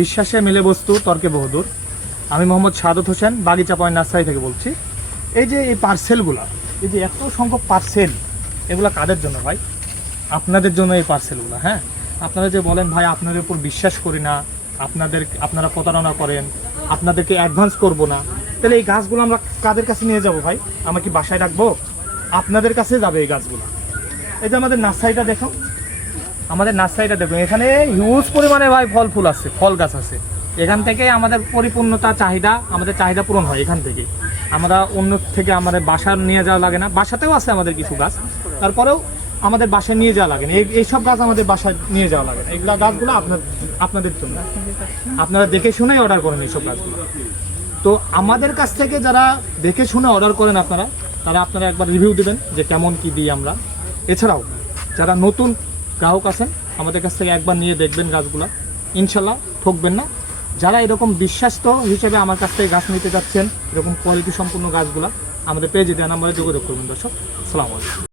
বিশ্বাসে মেলে বস্তু, তর্কে বহুদূর। আমি মোহাম্মদ শাহাদত হোসেন, বাগিচা পয়েন্ট নার্সারি থেকে বলছি। এই যে এই পার্সেলগুলো, এই যে এত সংখ্যক পার্সেল, এগুলো কাদের জন্য ভাই? আপনাদের জন্য এই পার্সেলগুলো। হ্যাঁ, আপনারা যে বলেন ভাই আপনাদের উপর বিশ্বাস করি না, আপনারা প্রতারণা করেন, আপনাদেরকে অ্যাডভান্স করব না, তাহলে এই গাছগুলো আমরা কাদের কাছে নিয়ে যাব ভাই? আমরা কি বাসায় রাখবো? আপনাদের কাছে যাবে এই গাছগুলো। এই যে আমাদের নার্সারিটা দেখো, এখানে হিউজ পরিমাণে ভাই ফল ফুল আছে, ফল গাছ আছে। এখান থেকে আমাদের পরিপূর্ণতা চাহিদা, আমাদের চাহিদা পূরণ হয় এখান থেকে। আমরা অন্য থেকে আমাদের বাসা নিয়ে যাওয়া লাগে না। বাসাতেও আছে আমাদের কিছু গাছ, তারপরেও আমাদের বাসায় নিয়ে যাওয়া লাগে না। এইসব গাছ আমাদের বাসায় নিয়ে যাওয়া লাগে না। এইগুলো গাছগুলো আপনাদের জন্য, আপনারা দেখে শুনেই অর্ডার করেন এইসব গাছগুলো। তো আমাদের কাছ থেকে যারা দেখে শুনে অর্ডার করেন আপনারা একবার রিভিউ দেবেন যে কেমন কি দিই আমরা। এছাড়াও যারা নতুন গ্রাহক আছেন, আমাদের কাছ থেকে একবার নিয়ে দেখবেন গাছগুলো, ইনশাল্লাহ ঠকবেন না। যারা এরকম বিশ্বাস্ত হিসেবে আমার কাছ থেকে গাছ নিতে যাচ্ছেন, এরকম কোয়ালিটি সম্পূর্ণ গাছগুলো, আমাদের পেজে দেওয়া নাম্বারে যোগাযোগ করবেন। দর্শক, আসসালামু আলাইকুম।